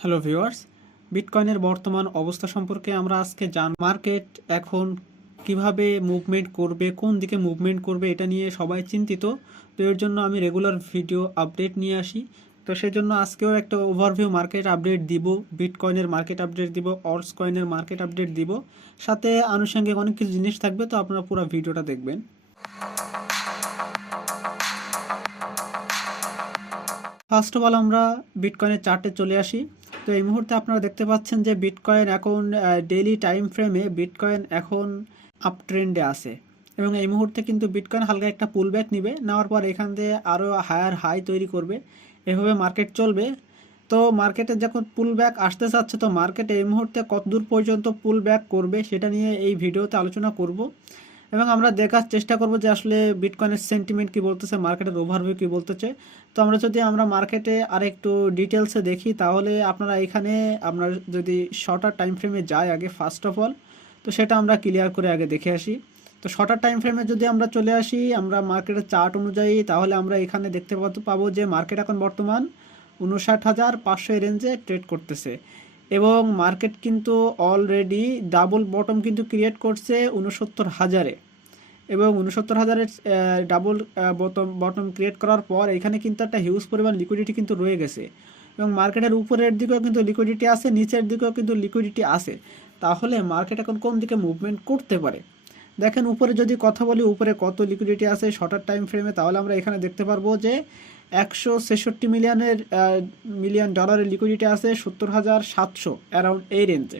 Hello viewers, বিটকয়েনের বর্তমান অবস্থা সম্পর্কে আমরা আজকে মার্কেট এখন কিভাবে মুভমেন্ট করবে, কোন দিকে মুভমেন্ট করবে এটা নিয়ে সবাই চিন্তিত। তো এর জন্য আমি রেগুলার ভিডিও আপডেট নিয়ে আসি। তো সেই জন্য আজকেও একটা ওভারভিউ মার্কেট আপডেট দিব, বিটকয়েনের মার্কেট আপডেট দিব, অল্টস কয়েনের মার্কেট আপডেট দিব, সাথে আনুষঙ্গিক অনেক কিছু জিনিস থাকবে। তো আপনারা পুরো ভিডিওটা দেখবেন। ফার্স্ট অফ অল আমরা বিটকয়েনের চার্টে চলে আসি। তো এই মুহূর্তে আপনারা দেখতে পাচ্ছেন যে বিটকয়েন এখন ডেইলি টাইম ফ্রেমে বিটকয়েন এখন আপ ট্রেন্ডে আছে, এবং এই মুহূর্তে কিন্তু বিটকয়েন হালকা একটা পুল ব্যাক নিবে, নেওয়ার পর এখান থেকে আরও হায়ার হাই তৈরি করবে, এভাবে মার্কেট চলবে। তো মার্কেটে যখন পুল ব্যাক আসতে চাচ্ছে, তো মার্কেট এই মুহূর্তে কতদূর পর্যন্ত পুল ব্যাক করবে সেটা নিয়ে এই ভিডিওতে আলোচনা করব, এবং আমরা দেখার চেষ্টা করব যে আসলে বিটকয়েনের সেন্টিমেন্ট কি বলতেছে, মার্কেটের ওভারভিউ কি বলতেছে। তো আমরা মার্কেটে আর একটু ডিটেলসে দেখি, তাহলে আপনারা এখানে আপনার যদি শর্টার টাইম ফ্রেমে যায় আগে ফার্স্ট অফ অল, তো সেটা আমরা ক্লিয়ার করে আগে দেখে আসি। তো শর্টার টাইম ফ্রেমে যদি আমরা চলে আসি আমরা মার্কেটের চার্ট অনুযায়ী, তাহলে আমরা এখানে দেখতে পাবো যে মার্কেট এখন বর্তমান 59,500 রেঞ্জে ট্রেড করতেছে, এবং মার্কেট কিন্তু অলরেডি ডাবল বটম কিন্তু ক্রিয়েট করছে 69,000-এ, এবং 69,000-এর ডাবল বটম ক্রিয়েট করার পর এখানে কিন্তু একটা হিউজ পরিমাণ লিকুইডিটি কিন্তু রয়ে গেছে, এবং মার্কেটের উপরের দিকেও কিন্তু লিকুইডিটি আছে, নিচের দিকেও কিন্তু লিকুইডিটি আছে। তাহলে মার্কেট এখন কোন দিকে মুভমেন্ট করতে পারে? দেখেন উপরে যদি কথা বলি, উপরে কত লিকুইডিটি আছে শর্টার টাইম ফ্রেমে, তাহলে আমরা এখানে দেখতে পারবো যে 166 মিলিয়ন ডলারের লিকুইডিটি আছে 70,700 অ্যারাউন্ড এই রেঞ্জে,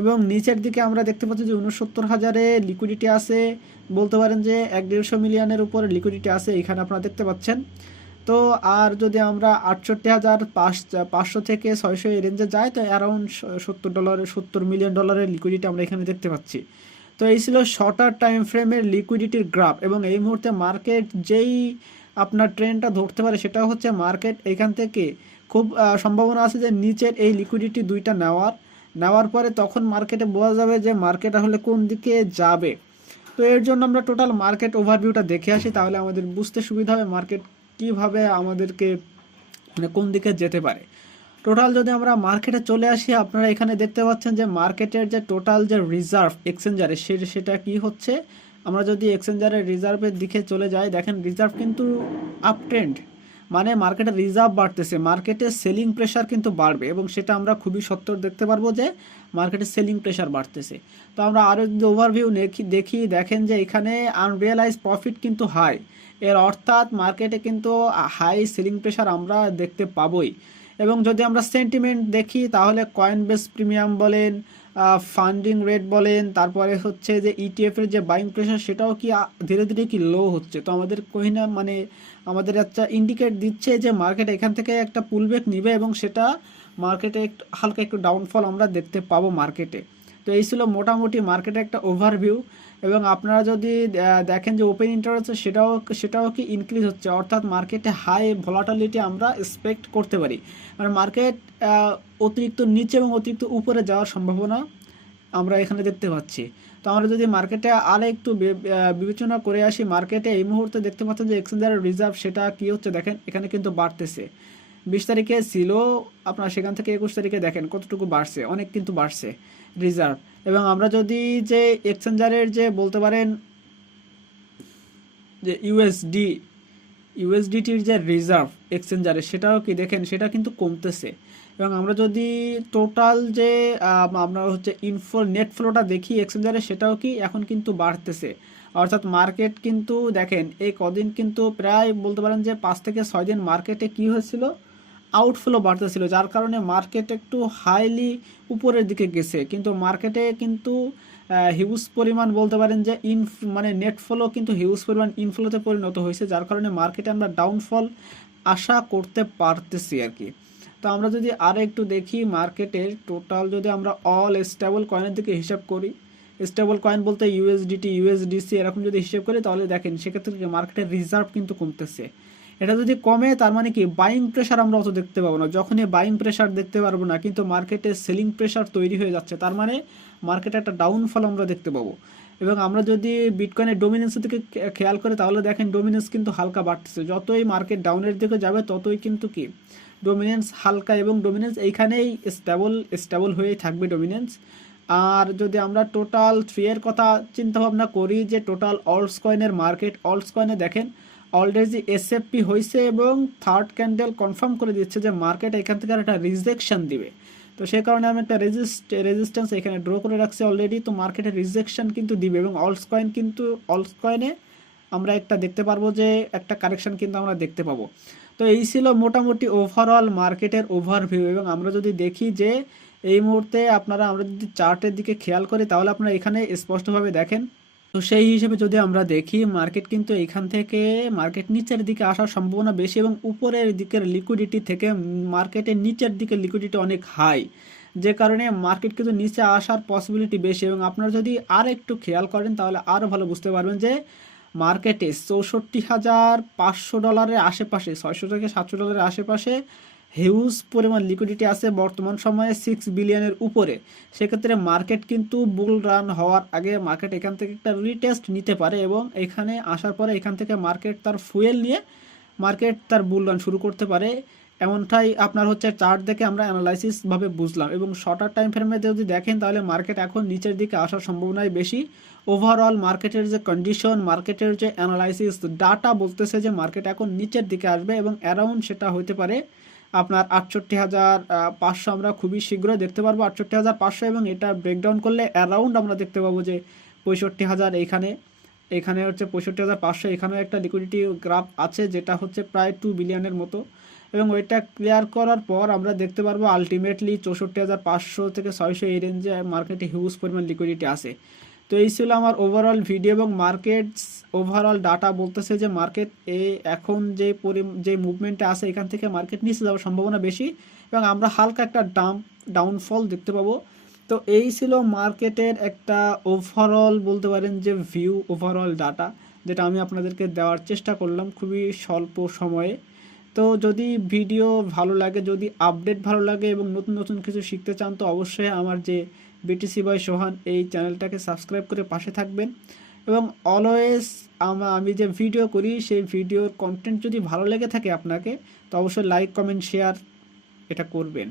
এবং নিচের দিকে আমরা দেখতে পাচ্ছি যে 69,000-এ লিকুইডিটি আছে, বলতে পারেন যে 150 মিলিয়নের উপরে লিকুইডিটি আছে এখানে আপনারা দেখতে পাচ্ছেন। তো আর যদি আমরা 68,500 থেকে 600 এই রেঞ্জে যাই, তো অ্যারাউন্ড $70 মিলিয়ন লিকুইডিটি আমরা এখানে দেখতে পাচ্ছি। তো এই ছিল শর্টার টাইম ফ্রেমের লিকুইডিটির গ্রাফ, এবং এই মুহূর্তে মার্কেট যেই আপনার ট্রেন্ডটা ধরতে পারে সেটা হচ্ছে মার্কেট এখান থেকে খুব সম্ভাবনা আছে যে নিচের এই লিকুইডিটি দুইটা নেওয়ার পরে তখন মার্কেটে বোঝা যাবে যে মার্কেট আসলে কোন দিকে যাবে। তো এর জন্য আমরা টোটাল মার্কেট ওভারভিউটা দেখে আসি, তাহলে আমাদের বুঝতে সুবিধা হবে মার্কেট কিভাবে আমাদেরকে মানে কোন দিকে যেতে পারে। টোটাল যদি আমরা মার্কেটে চলে আসি, আপনারা এখানে দেখতে পাচ্ছেন যে মার্কেটের যে টোটাল যে রিজার্ভ এক্সচেঞ্জারে সেটা কি হচ্ছে। আমরা যদি এক্সচেঞ্জারের রিজার্ভের দিকে চলে যাই, দেখেন রিজার্ভ কিন্তু আপ ট্রেন্ড, মানে মার্কেটের রিজার্ভ বাড়তেছে, মার্কেটে সেলিং প্রেশার কিন্তু বাড়বে, এবং সেটা আমরা খুবই সত্তর দেখতে পারবো যে মার্কেটে সেলিং প্রেশার বাড়তেছে। তো আমরা আরও যদি ওভারভিউ দেখেন যে এখানে আনরিয়ালাইজ প্রফিট কিন্তু হাই, এর অর্থাৎ মার্কেটে কিন্তু হাই সেলিং প্রেশার আমরা দেখতে পাবোই। এবং যদি আমরা সেন্টিমেন্ট দেখি, তাহলে কয়েন বেস প্রিমিয়াম বলেন, ফান্ডিং রেট বলেন, তারপরে হচ্ছে যে ইটিএফ এর যে বাইং প্রেশার সেটাও কি ধীরে ধীরে কি লো হচ্ছে। তো আমাদের কহিনা মানে আমাদের একটা ইন্ডিকেট দিচ্ছে যে মার্কেট এখান থেকে একটা পুলব্যাক নিবে, এবং সেটা মার্কেটে একটু হালকা একটু ডাউনফল আমরা দেখতে পাবো মার্কেটে। তো এই ছিল মোটামুটি মার্কেটের একটা ওভারভিউ, এবং আপনারা যদি দেখেন যে ওপেন ইন্টারেস্ট সেটাও কি ইনক্রিজ হচ্ছে, অর্থাৎ মার্কেটে হাই ভলাটিলিটি আমরা এক্সপেক্ট করতে পারি, মানে মার্কেট অতিরিক্ত নিচে এবং অতিরিক্ত উপরে যাওয়ার সম্ভাবনা আমরা এখানে দেখতে পাচ্ছি। তো আমরা যদি মার্কেটে আর একটু বিবেচনা করে আসি, মার্কেটে এই মুহূর্তে দেখতে পাচ্ছেন যে এক্সচেঞ্জারের রিজার্ভ সেটা কি হচ্ছে, দেখেন এখানে কিন্তু বাড়তেছে। 20 তারিখে ছিল আপনার, সেখান থেকে 21 তারিখে দেখেন কতটুকু বাড়ছে, অনেক কিন্তু বাড়ছে রিজার্ভ। এবং আমরা যদি যে এক্সচেঞ্জারের যে বলতে পারেন যে ইউএসডিটির যে রিজার্ভ এক্সচেঞ্জারে সেটাও কি দেখেন সেটা কিন্তু কমতেছে। এবং আমরা যদি টোটাল যে আমরা হচ্ছে নেট ফ্লোটা দেখি এক্সচেঞ্জারে, সেটাও কি এখন কিন্তু বাড়তেছে, অর্থাৎ মার্কেট কিন্তু দেখেন এই কদিন কিন্তু প্রায় বলতে পারেন যে 5 থেকে 6 দিন মার্কেটে কি হয়েছিল, আউটফ্লো বাড়তেছিল, যার কারণে মার্কেট একটু হাইলি উপরের দিকে গেছে, কিন্তু মার্কেটে কিন্তু হিউজ পরিমাণ বলতে পারেন যে মানে নেট ফ্লো কিন্তু হিউজ পরিমাণ ইনফ্লোতে পরিণত হয়েছে, যার কারণে মার্কেটে আমরা ডাউনফল আশা করতে পারতেছি আর কি। তো আমরা যদি আর একটু দেখি মার্কেটের টোটাল, যদি আমরা অল স্টেবল কয়েনের দিকে হিসাব করি, স্টেবল কয়েন বলতে ইউএসডিটি ইউএসডিসি এরকম যদি হিসাব করি, তাহলে দেখেন সেক্ষেত্রে মার্কেটের রিজার্ভ কিন্তু কমতেছে। এটা যদি কমে তার মানে কি বাইং প্রেশার আমরা অত দেখতে পাবো না, যখনই বাইং প্রেশার দেখতে পারবো না কিন্তু মার্কেটে সেলিং প্রেশার তৈরি হয়ে যাচ্ছে, তার মানে মার্কেটে একটা ডাউনফল আমরা দেখতে পাবো। এবং আমরা যদি বিটকয়েনের ডোমিনেন্সের দিকে খেয়াল করি, তাহলে দেখেন ডোমিনেন্স কিন্তু হালকা বাড়তেছে, যতই মার্কেট ডাউনের দিকে যাবে ততই কিন্তু কি ডমিনেন্স হালকা এবং ডমিনেন্স এইখানেই স্টেবল হয়েই থাকবে ডমিনেন্স। আর যদি আমরা টোটাল 3 এর কথা চিন্তা ভাবনা করি, যে টোটাল অল্টস কয়েনের মার্কেট, অল্টস কয়েনে দেখেন অলরেডি এসএফপি হয়েছে এবং থার্ড ক্যান্ডেল কনফার্ম করে দিচ্ছে যে মার্কেট এখান থেকে একটা রিজেকশন দিবে। তো সেই কারণে আমি একটা রেজিস্ট্যান্স এখানে ড্র করে রাখছি অলরেডি। তো মার্কেটের রিজেকশন কিন্তু দিবে এবং অল্টস কয়েনে আমরা একটা দেখতে পারবো যে একটা কারেকশন কিন্তু আমরা দেখতে পাবো। তো এই ছিল মোটামুটি ওভারঅল মার্কেটের ওভারভিউ। এবং আমরা যদি দেখি যে এই মুহূর্তে আমরা যদি চার্টের দিকে খেয়াল করি তাহলে আপনারা এখানে স্পষ্টভাবে দেখেন। তো সেই হিসেবে যদি আমরা দেখি মার্কেট কিন্তু এখান থেকে মার্কেট নিচের দিকে আসার সম্ভাবনা বেশি এবং উপরের দিকের লিকুইডিটি থেকে মার্কেটের নিচের দিকের লিকুইডিটি অনেক হাই, যে কারণে মার্কেট কিন্তু নিচে আসার পসিবিলিটি বেশি। এবং আপনারা যদি আর একটু খেয়াল করেন তাহলে আরও ভালো বুঝতে পারবেন যে মার্কেটে $64,500 আশেপাশে, $600 থেকে $700 আশেপাশে হিউজ পরিমাণ লিকুইডিটি আছে বর্তমান সময়ে 6 বিলিয়নের উপরে। সেক্ষেত্রে মার্কেট কিন্তু বুল রান হওয়ার আগে মার্কেট এখান থেকে একটা রিটেস্ট নিতে পারে এবং এখানে আসার পরে এখান থেকে মার্কেট তার ফুয়েল নিয়ে মার্কেট তার বুল রান শুরু করতে পারে। এমনটাই আপনার হচ্ছে চার্ট দেখে আমরা অ্যানালাইসিস ভাবে বুঝলাম। এবং শর্টার টাইম ফ্রেমে যদি দেখেন তাহলে মার্কেট এখন নিচের দিকে আসার সম্ভাবনাই বেশি। ওভারঅল মার্কেটের যে কন্ডিশন, মার্কেটের যে অ্যানালাইসিস ডাটা বলতেছে যে মার্কেট এখন নিচের দিকে আসবে এবং অ্যারাউন্ড সেটা হতে পারে আপনার 68,500 আমরা খুবই শীঘ্রই দেখতে পারবো 68,500। এবং এটা ব্রেকডাউন করলে অ্যারাউন্ড আমরা দেখতে পাবো যে 65,000 এখানে হচ্ছে 65,500। এখানেও একটা লিকুইডিটি গ্রাফ আছে যেটা হচ্ছে প্রায় 2 বিলিয়নের মতো। এবং ওইটা ক্লিয়ার করার পর আমরা দেখতে পারবো আলটিমেটলি 64,500 থেকে 600 এই রেঞ্জে মার্কেটে হিউজ পরিমাণ লিকুইডিটি আছে। তো এই ছিল আমার ওভারঅল ভিডিও। এবং মার্কেটস ওভারঅল ডাটা বলতেছে যে মার্কেট এখন যে মুভমেন্টে আছে এখান থেকে মার্কেট নিচে যাওয়ার সম্ভাবনা বেশি এবং আমরা হালকা একটা ডাউনফল দেখতে পাবো। তো এই ছিল মার্কেটের একটা ওভারঅল বলতে পারেন যে ভিউ, ওভারঅল ডাটা, যেটা আমি আপনাদেরকে দেওয়ার চেষ্টা করলাম খুবই স্বল্প সময়ে। তো যদি ভিডিও ভালো লাগে, যদি আপডেট ভালো লাগে এবং নতুন নতুন কিছু শিখতে চান তো অবশ্যই আমার যে বিটিসি বাই সোহান এই চ্যানেলটাকে সাবস্ক্রাইব করে পাশে থাকবেন। এবং অলওয়েজ আমি যে ভিডিও করি সেই ভিডিওর কন্টেন্ট যদি ভালো লেগে থাকে আপনাকে তো অবশ্যই লাইক, কমেন্ট, শেয়ার এটা করবেন।